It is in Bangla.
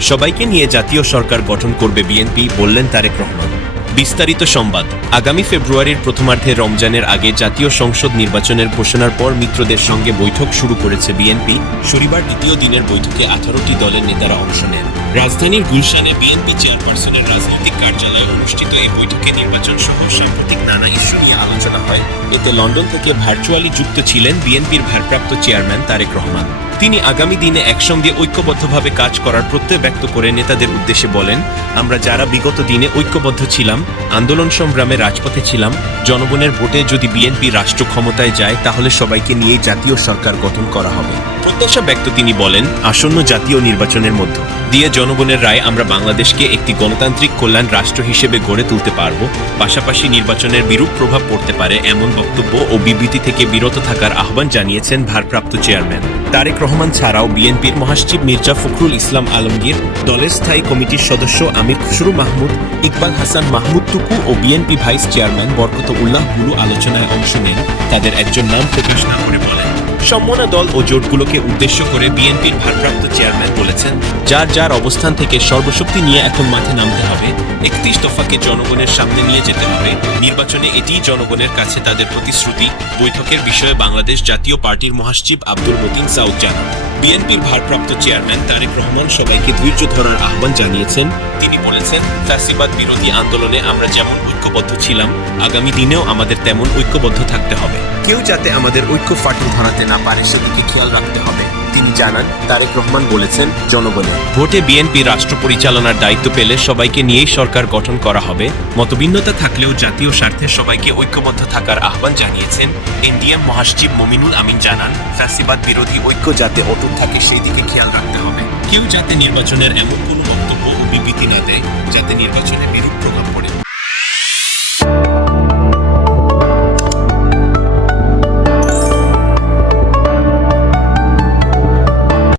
সবাইকে নিয়ে জাতীয় সরকার গঠন করবে বিএনপি, বললেন তারেক রহমান। বিস্তারিত সংবাদ। আগামী ফেব্রুয়ারির প্রথমার্ধে রমজানের আগে জাতীয় সংসদ নির্বাচনের ঘোষণার পর মিত্রদের সঙ্গে বৈঠক শুরু করেছে বিএনপি। শনিবার দ্বিতীয় দিনের বৈঠকে আঠারোটি দলের নেতারা অংশ নেন। রাজধানীর গুলশানে বিএনপি চেয়ারপারসনের রাজনৈতিক কার্যালয়ে অনুষ্ঠিত এই বৈঠকে নির্বাচন সহ সাম্প্রতিক নানা ইস্যু নিয়ে আলোচনা হয়। এতে লন্ডন থেকে ভার্চুয়ালি যুক্ত ছিলেন বিএনপির ভারপ্রাপ্ত চেয়ারম্যান তারেক রহমান। তিনি আগামী দিনে একসঙ্গে ঐক্যবদ্ধভাবে কাজ করার প্রত্যয় ব্যক্ত করে নেতাদের উদ্দেশ্যে বলেন, আমরা যারা বিগত দিনে ঐক্যবদ্ধ ছিলাম, আন্দোলন সংগ্রামে রাজপথে ছিলাম, জনগণের ভোটে যদি বিএনপি রাষ্ট্র ক্ষমতায় যায়, তাহলে সবাইকে নিয়ে জাতীয় সরকার গঠন করা হবে। প্রত্যাশা ব্যক্ত তিনি বলেন, আসন্ন জাতীয় নির্বাচনের মধ্য দিয়ে জনগণের রায় আমরা বাংলাদেশকে একটি গণতান্ত্রিক কল্যাণ রাষ্ট্র হিসেবে গড়ে তুলতে পারব। পাশাপাশি নির্বাচনের বিরূপ প্রভাব পড়তে পারে, এমন বক্তব্য ও বিবৃতি থেকে বিরত থাকার আহ্বান জানিয়েছেন ভারপ্রাপ্ত চেয়ারম্যান। তারেক রহমান ছাড়াও বিএনপির মহাসচিব মির্জা ফখরুল ইসলাম আলমগীর, দলের স্থায়ী কমিটির সদস্য আমির খুসরু মাহমুদ, ইকবাল হাসান মাহমুদ টুকু ও BNP vice chairman Barkat Ullah গুরু আলোচনায় অংশ নেন। তাদের একজন নাম প্রকাশ না করে বলেন। সম্মনা দল ও জোটগুলোকে উদ্দেশ্য করে বিএনপির ভারপ্রাপ্ত চেয়ারম্যান বলেছেন, যার যার অবস্থান থেকে সর্বশক্তি নিয়ে এখন মাঠে নামতে হবে। একত্রিশ দফাকে জনগণের সামনে নিয়ে যেতে হবে। নির্বাচনে এটিই জনগণের কাছে তাদের প্রতিশ্রুতি। বৈঠকের বিষয়ে বাংলাদেশ জাতীয় পার্টির মহাসচিব আব্দুল মতিন সাউদ জানান। বিএনপির ভারপ্রাপ্ত চেয়ারম্যান তারেক রহমান সবাইকে ধৈর্য ধরার আহ্বান জানিয়েছেন। তিনি বলেছেন, ফ্যাসিবাদ বিরোধী আন্দোলনে আমরা যেমন ঐক্যবদ্ধ ছিলাম, আগামী দিনেও আমাদের তেমন ঐক্যবদ্ধ থাকতে হবে। কেউ যাতে আমাদের ঐক্য ফাটল ধরাতে না পারে, সেদিকে খেয়াল রাখতে হবে। তিনি জানান, তারেক রহমান বলেছেন জনগণের ভোটে বিএনপি রাষ্ট্র পরিচালনার দায়িত্ব পেলে সবাইকে নিয়েই সরকার গঠন করা হবে। মতভিন্নতা থাকলেও জাতীয় স্বার্থে সবাইকে ঐক্যবদ্ধ থাকার আহ্বান জানিয়েছেন এনডিএম মহাসচিব মমিনুল আমিন জানান, ফ্যাসিবাদ বিরোধী ঐক্য যাতে অটুট থাকে সেই দিকে খেয়াল রাখতে হবে। কেউ যাতে নির্বাচনের এমন কোনো বক্তব্য ও বিবৃতি না দেয়, যাতে নির্বাচনে